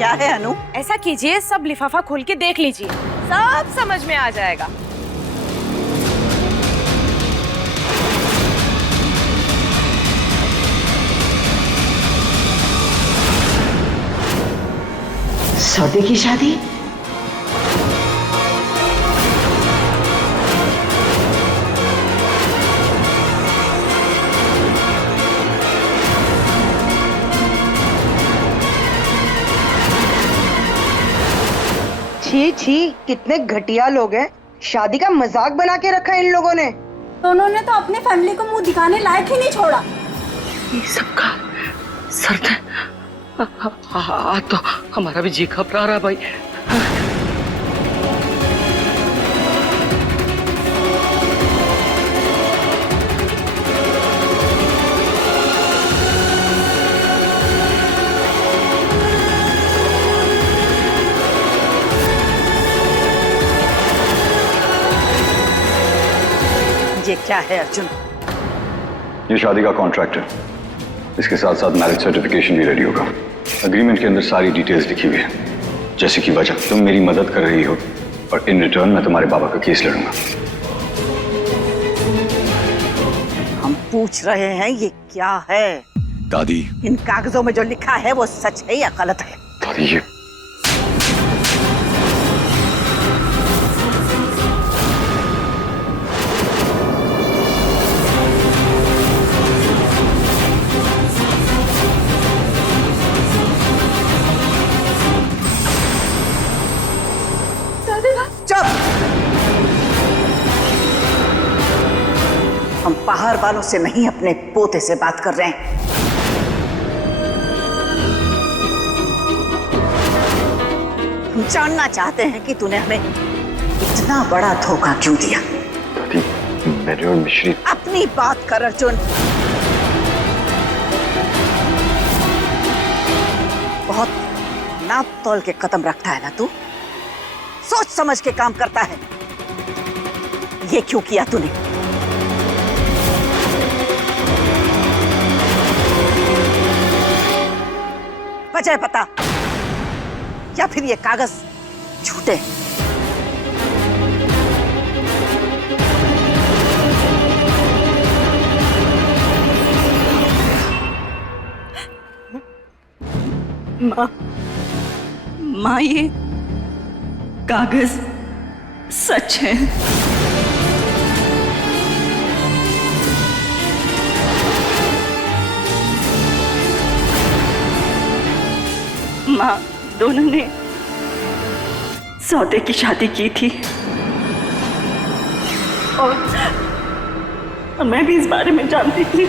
क्या है अनु? ऐसा कीजिए, सब लिफाफा खोल के देख लीजिए, सब समझ में आ जाएगा। सौदे की शादी? छी छी, कितने घटिया लोग हैं। शादी का मजाक बना के रखा है इन लोगों ने। उन्होंने तो अपने फैमिली को मुंह दिखाने लायक ही नहीं छोड़ा। ये सबका सर तो हमारा भी जी घबरा रहा भाई। ये क्या है अर्जुन? ये शादी का कॉन्ट्रैक्ट है, इसके साथ साथ मैरिज सर्टिफिकेशन भी रेडी होगा। एग्रीमेंट के अंदर सारी डिटेल्स लिखी हुई है, जैसे कि वजह तुम मेरी मदद कर रही हो और इन रिटर्न मैं तुम्हारे बाबा का केस लड़ूंगा। हम पूछ रहे हैं ये क्या है? दादी, इन कागजों में जो लिखा है वो सच है या गलत है? दादी ये चुप! हम बाहर वालों से नहीं, अपने पोते से बात कर रहे हैं। हम जानना चाहते हैं कि तूने हमें इतना बड़ा धोखा क्यों दिया। दादी, मैंने और मिश्री। अपनी बात कर अर्जुन। बहुत नाप तोल के कदम रखता है ना तू? सोच समझ के काम करता है। ये क्यों किया तूने? वजह बता, या फिर ये कागज झूठे? माँ ये कागज सच है। माँ, दोनों ने सौदे की शादी की थी और मैं भी इस बारे में जानती थी।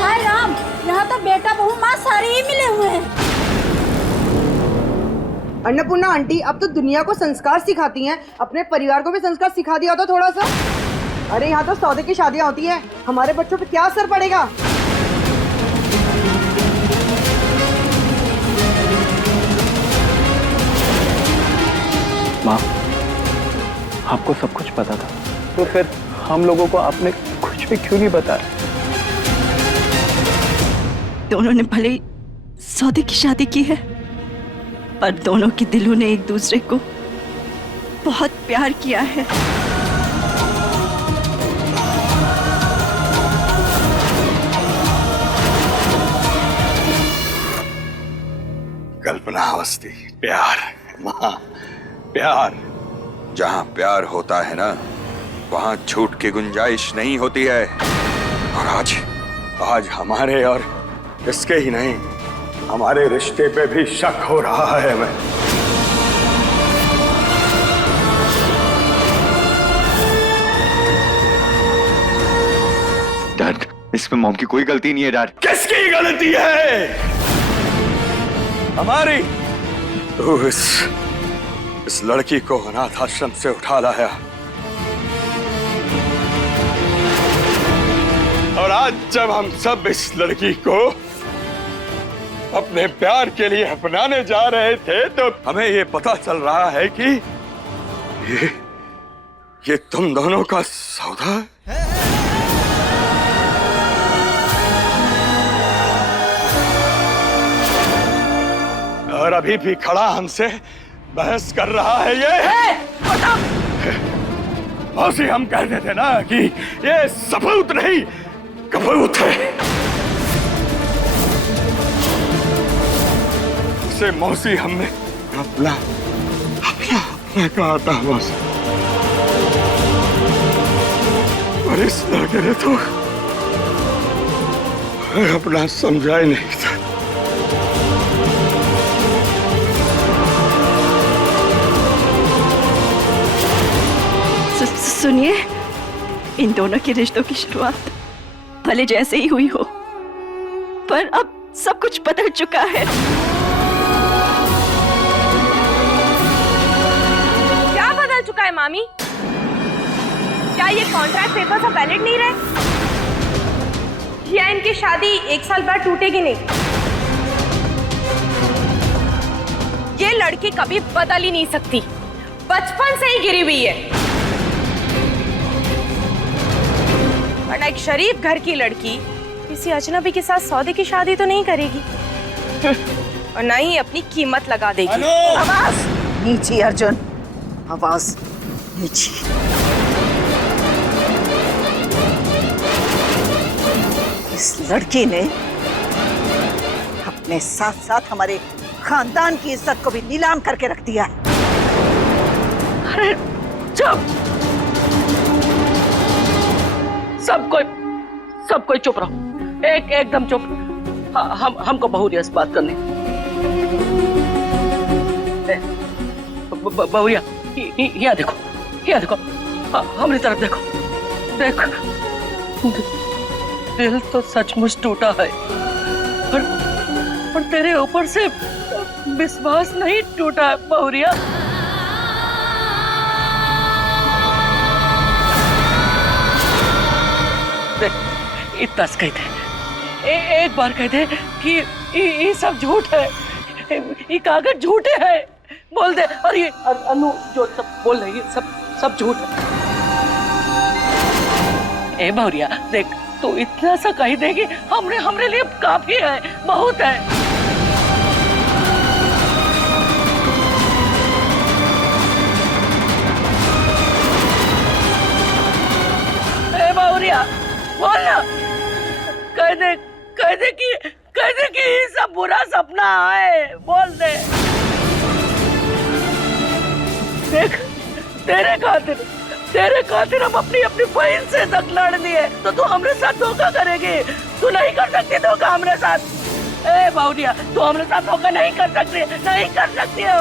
हाय राम, यहाँ तो बेटा बहू माँ सारे ही मिले हुए हैं। अन्नपूर्णा आंटी अब तो दुनिया को संस्कार सिखाती हैं, अपने परिवार को भी संस्कार सिखा दिया होता थोड़ा सा। अरे यहाँ तो सौदे की शादियाँ होती हैं, हमारे बच्चों पे क्या असर पड़ेगा? माँ, आपको सब कुछ पता था, तो फिर हम लोगों को आपने कुछ भी क्यों नहीं बताया? दोनों ने भले ही सौदे की शादी की है, पर दोनों के दिलों ने एक दूसरे को बहुत प्यार किया है। कल्पना अवस्थी, प्यार माँ, प्यार। जहाँ प्यार होता है ना, वहाँ झूठ की गुंजाइश नहीं होती है। और आज हमारे और इसके ही नहीं, हमारे रिश्ते पे भी शक हो रहा है। मैं डैड, इसमें मॉम की कोई गलती नहीं है। डैड, किसकी गलती है? हमारी। तू इस लड़की को अनाथ आश्रम से उठा लाया और आज जब हम सब इस लड़की को अपने प्यार के लिए अपनाने जा रहे थे, तो हमें ये पता चल रहा है कि ये तुम दोनों का सौदा है। अभी भी खड़ा हमसे बहस कर रहा है ये? मौसी, हम कहते थे ना कि ये सपूत नहीं कबूत है। उसे मौसी हमने अपना कहा था मौसी, और इस लड़के ने तो अपना समझा ही नहीं था। सुनिए, इन दोनों के रिश्तों की शुरुआत भले जैसे ही हुई हो, पर अब सब कुछ बदल चुका है। क्या बदल चुका है मामी? क्या ये कॉन्ट्रैक्ट पेपर सब वैलिड नहीं रहे? या इनकी शादी 1 साल बाद टूटेगी नहीं? ये लड़की कभी बदल ही नहीं सकती, बचपन से ही गिरी हुई है। वरना एक शरीफ घर की लड़की किसी अजनबी के साथ सौदे की शादी तो नहीं करेगी, और ना ही अपनी कीमत लगा देगी। आवाज नीचे अर्जुन, आवाज नीचे। इस लड़की ने अपने साथ साथ हमारे खानदान की इज्जत को भी नीलाम करके रख दिया है। अरे चुप! सब कोई चुप रहो, एकदम चुप। हमको बहुरिया से बात करनी। बहुरिया, यहाँ देखो, हमारी तरफ देखो। दिल तो सचमुच टूटा है, पर तेरे ऊपर से विश्वास नहीं टूटा है बहुरिया। इतना कह दे, एक बार कह दे कि ये सब झूठ है, ये कागज झूठे हैं, बोल दे। और ये अनु जो सब बोल रही है सब झूठ है। ए बहुरिया देख, तो इतना सा कह दे कि हमरे लिए काफी है, बहुत है। ए बहुरिया बोल ना, कह दे कि ये सब बुरा सपना है, बोल दे। देख, तेरे खातिर हम अपनी बहन से तक लड़ लिए, तो तू हमरे साथ धोखा करेगी? तू नहीं कर सकती धोखा हमरे साथ। ए बाउडिया, तू हमरे साथ धोखा नहीं कर सकती हो।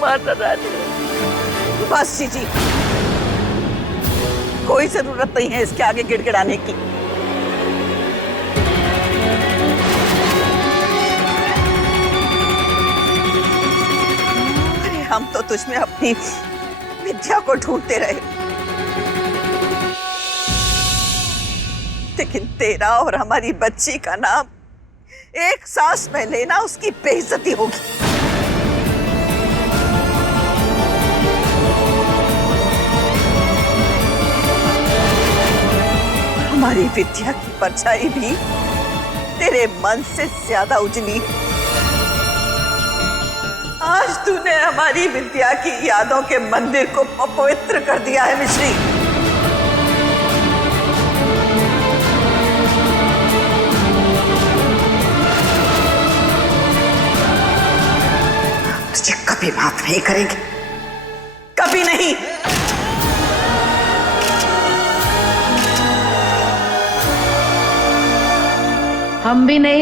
माता रानी, बस जी, कोई जरूरत नहीं है इसके आगे गिड़गिड़ाने की। अरे हम तो तुझमें अपनी विद्या को ढूंढते रहे, लेकिन तेरा और हमारी बच्ची का नाम एक सांस में लेना उसकी बेइज्जती होगी। हमारी विद्या की परछाई भी तेरे मन से ज्यादा उजली। आज तूने हमारी विद्या की यादों के मंदिर को अपवित्र कर दिया है मिश्री। तुझे कभी माफ नहीं करेंगे, कभी नहीं। हम भी नहीं।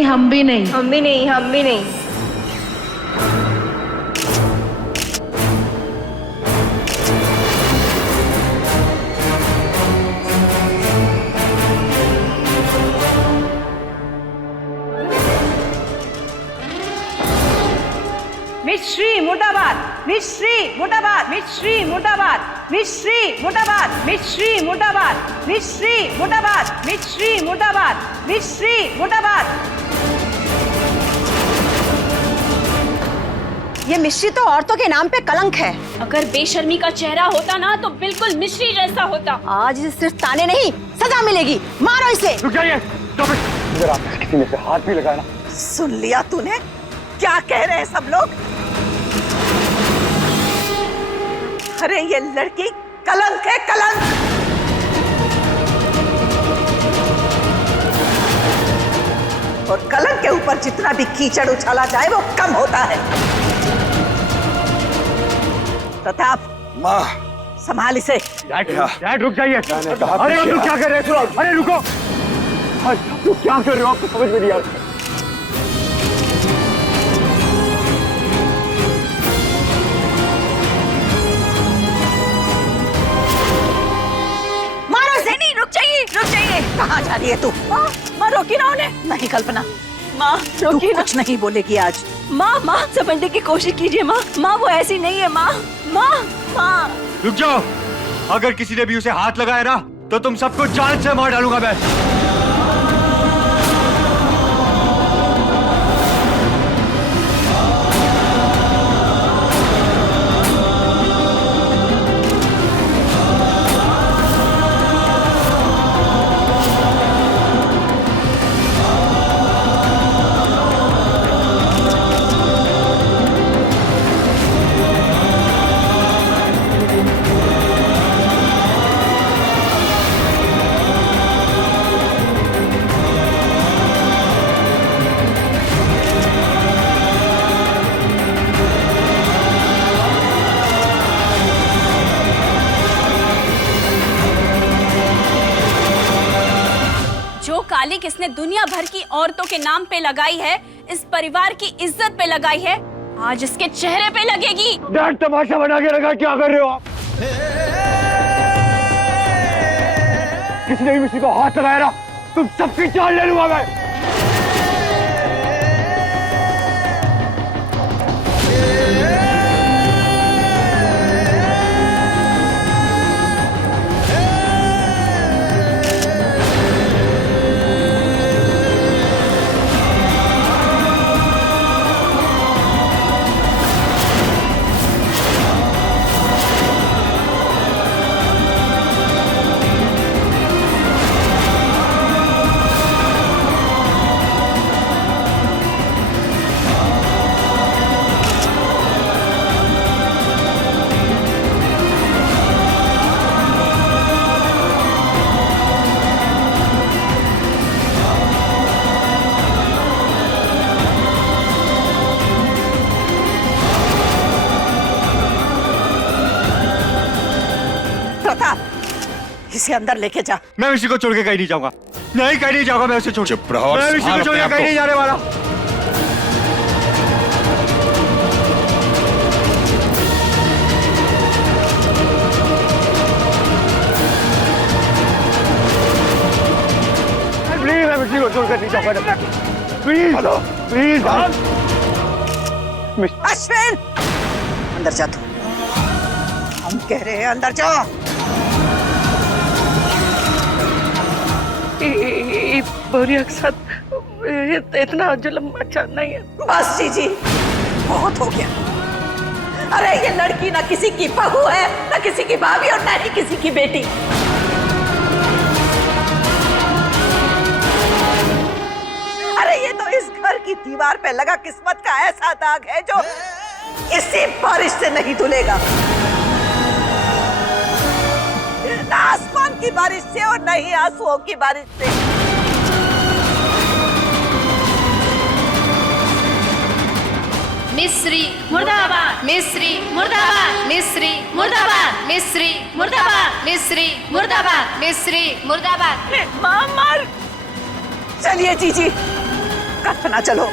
मिश्री मुर्दाबाद, मिश्री मुर्दाबाद, मिश्री मुर्दाबाद, मिश्री मुर्दाबाद, मिश्री मुर्दाबाद, मिश्री मुर्दाबाद, मिश्री मुर्दाबाद, मिश्री मुर्दाबाद। ये मिश्री तो औरतों के नाम पे कलंक है। अगर बेशर्मी का चेहरा होता ना तो बिल्कुल मिश्री जैसा होता। आज इसे सिर्फ ताने नहीं, सजा मिलेगी। मारो इसे। रुक जाइए। अगर आप किसी ने से हाथ भी लगाया ना। सुन लिया तूने क्या कह रहे हैं सब लोग? अरे ये लड़की कलंक है, कलंक। और कलंक के ऊपर जितना भी कीचड़ उछाला जाए वो कम होता है। प्रताप, माँ संभाल इसे। डैड रुक जाइए। अरे आप लोग क्या कर रहे हैं? अरे रुको, आप लोग क्या कर रहे हो? आपको समझ में नहीं आ रहा। मारो ज़ेनी, रुक जाइए, रुक जाइए। कहाँ जा रही है तू? माँ रोकी ना उन्हें। नहीं कल्पना, माँ तू रोकी ना। कुछ नहीं बोलेगी आज। माँ समझने की कोशिश कीजिए माँ। माँ वो ऐसी नहीं है माँ। माँ रुक जाओ। अगर किसी ने भी उसे हाथ लगाया ना तो तुम सबको जान से मार डालूंगा मैं। कालिक इसने दुनिया भर की औरतों के नाम पे लगाई है, इस परिवार की इज्जत पे लगाई है, आज इसके चेहरे पे लगेगी। डैड तमाशा बना के रखा, क्या कर रहे हो आप? किसी ने भी किसी को हाथ लगाया ना तुम सबकी जान ले लूंगा मैं। इसे अंदर लेके जा। मैं उसी को छोड़ के कहीं नहीं जाऊंगा। नहीं, कहीं नहीं जाऊंगा मैं उसे छोड़। चुप रहो। मैं उसी को छोड़ के कहीं नहीं जाने वाला। प्लीज, मैं उसी को छोड़ कर नहीं जाऊंगा। Please please. अश्विन, अंदर जा तू। हम कह रहे हैं अंदर जा। बोरिया के साथ इतना जुल्म अच्छा नहीं है। बस जीजी, बहुत हो गया। अरे ये लड़की ना किसी की बहू है, ना किसी की भाभी और ना ही किसी की बेटी। अरे ये तो इस घर की दीवार पे लगा किस्मत का ऐसा दाग है जो किसी बारिश से नहीं धुलेगा, ना आसमान की बारिश से और न ही आंसुओं की बारिश से। मिस्री मुर्दाबाद, मिस्री मुर्दाबाद, मिस्री मुर्दाबाद, मिस्री मुर्दाबाद, मिस्री मुर्दाबाद, मिस्री मुर्दाबाद। मां मर। चलिए जीजी, कल्पना चलो।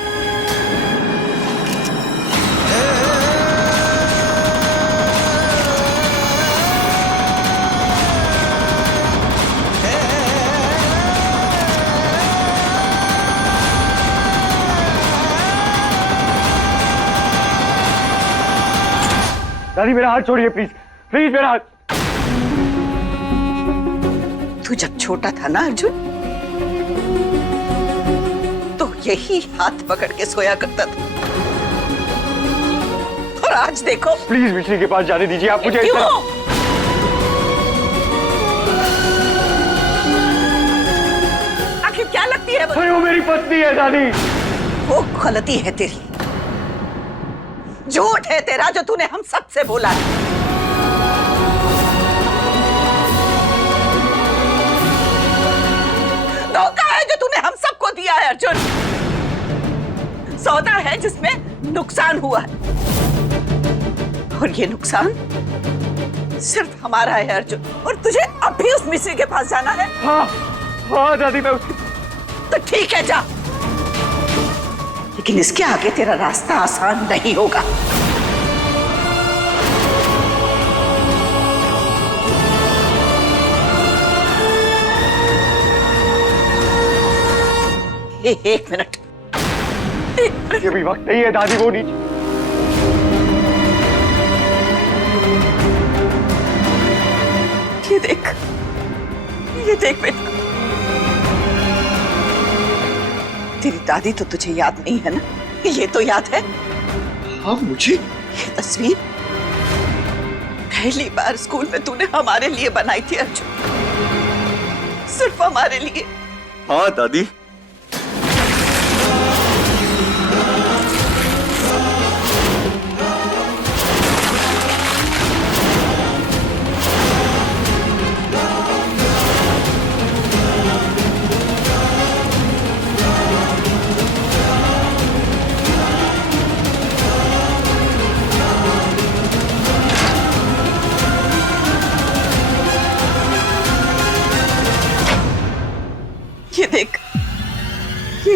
दादी मेरा हाथ छोड़िए प्लीज, प्लीज मेरा हाथ। तू जब छोटा था ना अर्जुन, तो यही हाथ पकड़ के सोया करता था, और आज देखो। प्लीज मिश्री के पास जाने दीजिए आप मुझे। क्यों? आखिर क्या लगती है है वो? अरे वो मेरी पत्नी है दादी। वो गलती है तेरी, झूठ है तेरा जो तूने हम सबसे बोला है। धोखा है जो तूने हम सबको दिया है अर्जुन। सौदा है जिसमें नुकसान हुआ है, और ये नुकसान सिर्फ हमारा है अर्जुन। और तुझे अब भी उस मिस्त्री के पास जाना है? हाँ हाँ दादी, मैं तो ठीक है, जा। लेकिन इसके आगे तेरा रास्ता आसान नहीं होगा। एक मिनट। ये भी वक्त नहीं है दादी, वो नीचे। ये देख बेटा, तेरी दादी तो तुझे याद नहीं है ना? ये तो याद है। हाँ मुझे। ये तस्वीर पहली बार स्कूल में तूने हमारे लिए बनाई थी अर्जुन, सिर्फ हमारे लिए। हाँ दादी। ये देख, ये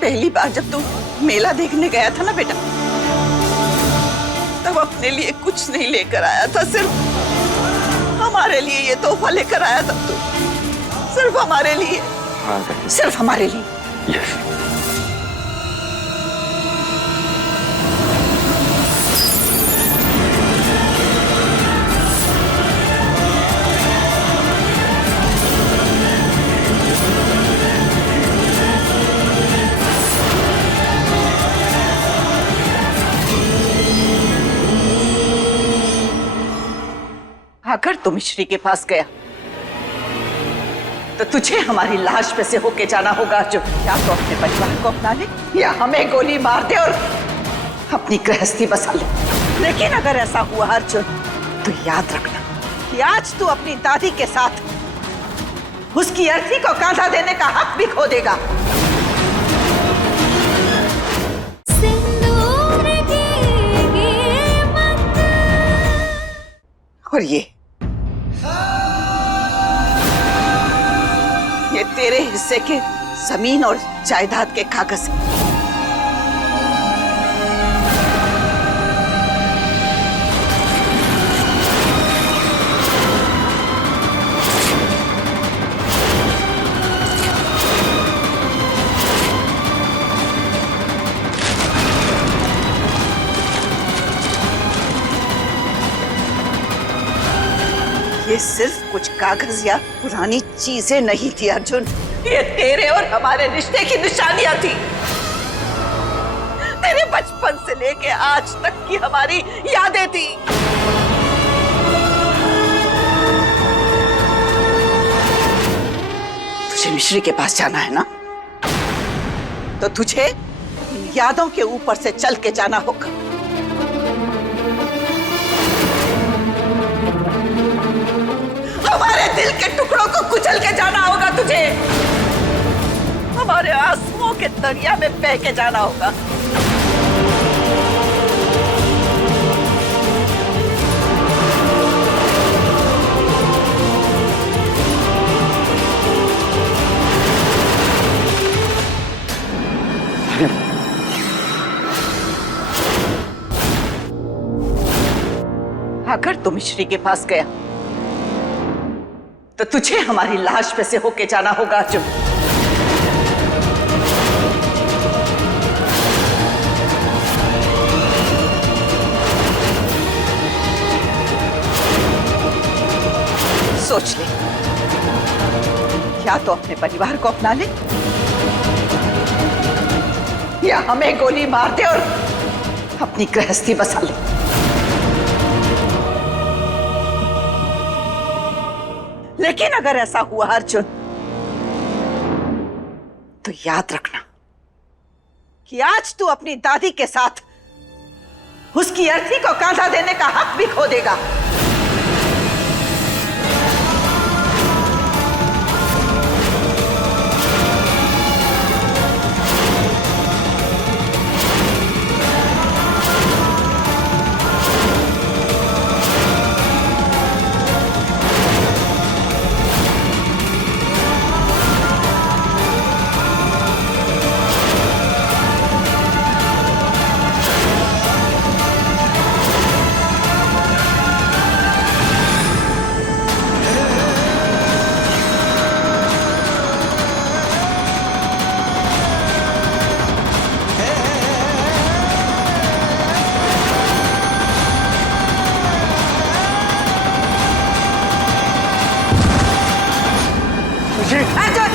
पहली बार जब तू मेला देखने गया था ना बेटा, तब अपने लिए कुछ नहीं लेकर आया था, सिर्फ हमारे लिए ये तोहफा लेकर आया था तू, सिर्फ हमारे लिए। हाँ दादी। सिर्फ हमारे लिए। यस। अगर तू मिश्री के पास गया तो तुझे हमारी लाश पे से होके जाना होगा अर्जुन। या तो अपने परिवार को अपना ले, या हमें गोली मार दे और अपनी गृहस्थी बसा ले। लेकिन अगर ऐसा हुआ अर्जुन, तो याद रखना कि आज तू अपनी दादी के साथ उसकी अर्थी को कांधा देने का हक भी खो देगा। और ये तेरे हिस्से के जमीन और जायदाद के कागज हैं। ये सिर्फ कुछ कागज या पुरानी चीजें नहीं थी अर्जुन, ये तेरे और हमारे रिश्ते की निशानियां थी। तेरे बचपन से लेके आज तक की हमारी यादें थी। तुझे मिश्री के पास जाना है ना, तो तुझे यादों के ऊपर से चल के जाना होगा। हमारे दिल के टुकड़ों को कुचल के जाना होगा तुझे, हमारे आंसुओं के दरिया में बह के जाना होगा। अगर तू मिश्री के पास गया तो तुझे हमारी लाश पे से होके जाना होगा अर्जुन। सोच ले, या तो अपने परिवार को अपना ले, या हमें गोली मार दे और अपनी गृहस्थी बसा ले। लेकिन अगर ऐसा हुआ अर्जुन, तो याद रखना कि आज तू अपनी दादी के साथ उसकी अर्थी को कांधा देने का हक भी खो देगा। अर्जुन!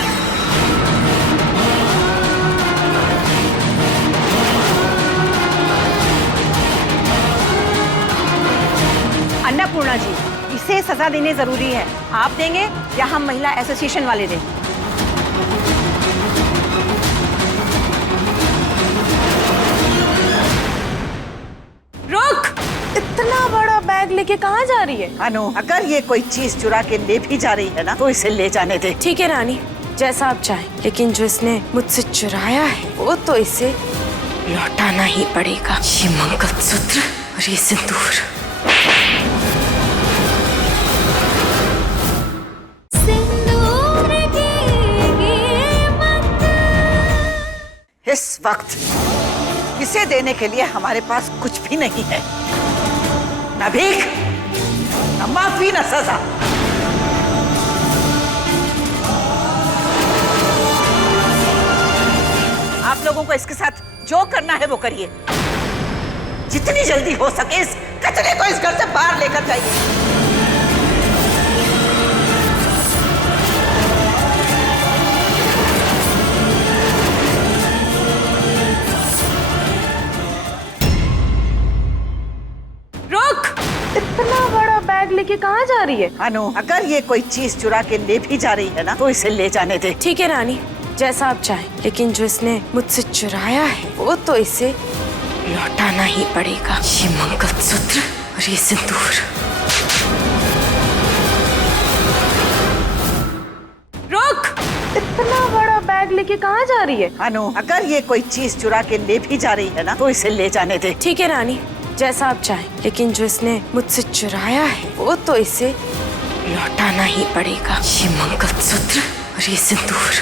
अन्नपूर्णा जी, इसे सजा देनी जरूरी है। आप देंगे या हम महिला एसोसिएशन वाले दें? रुक! इतना बड़ा बैग लेके कहाँ जा रही है? अनु, अगर ये कोई चीज चुरा के ले भी जा रही है ना, तो इसे ले जाने दे। ठीक है रानी, जैसा आप चाहें, लेकिन जो इसने मुझसे चुराया है वो तो इसे लौटाना ही पड़ेगा। ये मंगलसूत्र और ये सिंदूर। इस वक्त इसे देने के लिए हमारे पास कुछ भी नहीं है, न भीख, न माफी, न सजा। आप लोगों को इसके साथ जो करना है वो करिए। जितनी जल्दी हो सके इस कचरे को इस घर से बाहर लेकर जाइए। इतना बड़ा बैग लेके कहाँ जा रही है? अनु, अगर ये कोई चीज चुरा के ले भी जा रही है ना, तो इसे ले जाने दे। ठीक है रानी, जैसा आप चाहें, लेकिन जो इसने मुझसे चुराया है वो तो इसे लौटाना ही पड़ेगा। ये मंगलसूत्र और ये सिंदूर। रुक! इतना बड़ा बैग लेके कहाँ जा रही है? अनु, अगर ये कोई चीज चुरा के ले भी जा रही है ना, तो इसे ले जाने दे। ठीक है रानी, जैसा आप चाहें, लेकिन जो इसने मुझसे चुराया है वो तो इसे लौटाना ही पड़ेगा। ये मंगलसूत्र और ये सिंदूर।